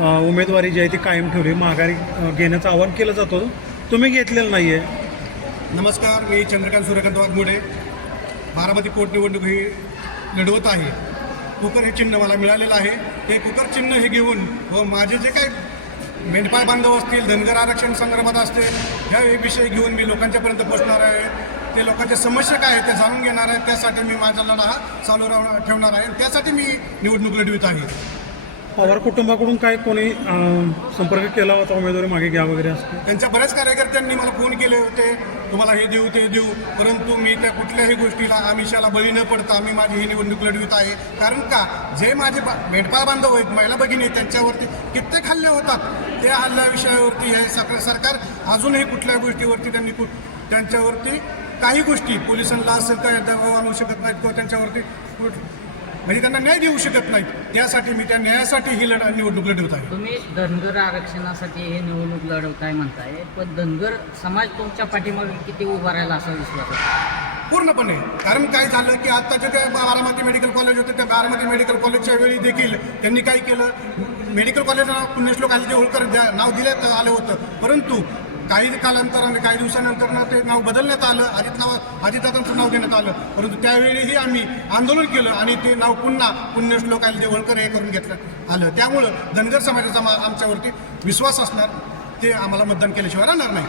उमेदवारी जी आहे ती कायम ठेवली, माघारी घेण्याचं आवाहन केलं जातं, तुम्ही घेतलेलं नाही आहे. नमस्कार, मी चंद्रकांत सूर्यकांत वाघमोडे बारामती पोटनिवडणूक ही लढवत आहे. कुकर हे चिन्ह मला मिळालेलं आहे. ते कुकर चिन्ह हे घेऊन व माझे जे काही मेंढपाळ बांधव असतील, धनगर आरक्षण संदर्भात असते, ह्या विषय घेऊन मी लोकांच्यापर्यंत पोहोचणार आहे. ते लोकांच्या समस्या काय आहेत ते जाणून घेणार आहे. त्यासाठी मी माझा लढा हा चालू ठेवणार आहे. त्यासाठी मी निवडणूक लढवित आहे. पवार कुटुंबाकडून काय कोणी संपर्क केला होता उमेदवारी मागे घ्या वगैरे असं? त्यांच्या बऱ्याच कार्यकर्त्यांनी मला फोन केले होते, तुम्हाला हे देऊ ते देऊ, परंतु मी त्या कुठल्याही गोष्टीला आमिषाला बळी न पडता मी माझी ही निवडणूक लढवित आहे. कारण का, जे माझे मेंढपाळ बांधव आहेत, महिला भगिनी, त्यांच्यावरती कित्येक हल्ले होतात. त्या हल्ल्या विषयावरती हे सरकार अजूनही कुठल्या गोष्टीवरती त्यांच्यावरती काही गोष्टी पोलिसांना असं काय दबाव आणू शकत नाहीत किंवा त्यांच्यावरती म्हणजे त्यांना न्याय देऊ शकत नाहीत. त्यासाठी मी त्या न्यायासाठी ही निवडणूक लढवत आहे. तुम्ही धनगर आरक्षणासाठी हे निवडणूक लढवताय म्हणताय, पण धनगर समाज तुमच्या पाठीमागे किती उभा राहिला असा विश्वास होता? पूर्णपणे. कारण काय झालं की आत्ताचे ते बारामती मेडिकल कॉलेज होते, त्या बारामती मेडिकल कॉलेजच्या वेळी देखील त्यांनी काय केलं, मेडिकल कॉलेजला पुण्यश्लोक अजित होळकर नाव दिल्यात आलं होतं, परंतु काही कालांतराने काही दिवसानंतर ते नाव बदलण्यात आलं, अजितदादांचं नाव देण्यात आलं. परंतु त्यावेळीही आम्ही आंदोलन केलं आणि ते नाव पुन्हा पुण्यश्लोक अजित होळकर हे करून घेतलं आलं. त्यामुळं धनगर समाजाचा आमच्यावरती विश्वास असणार, ते आम्हाला मतदान केल्याशिवाय राहणार नाही.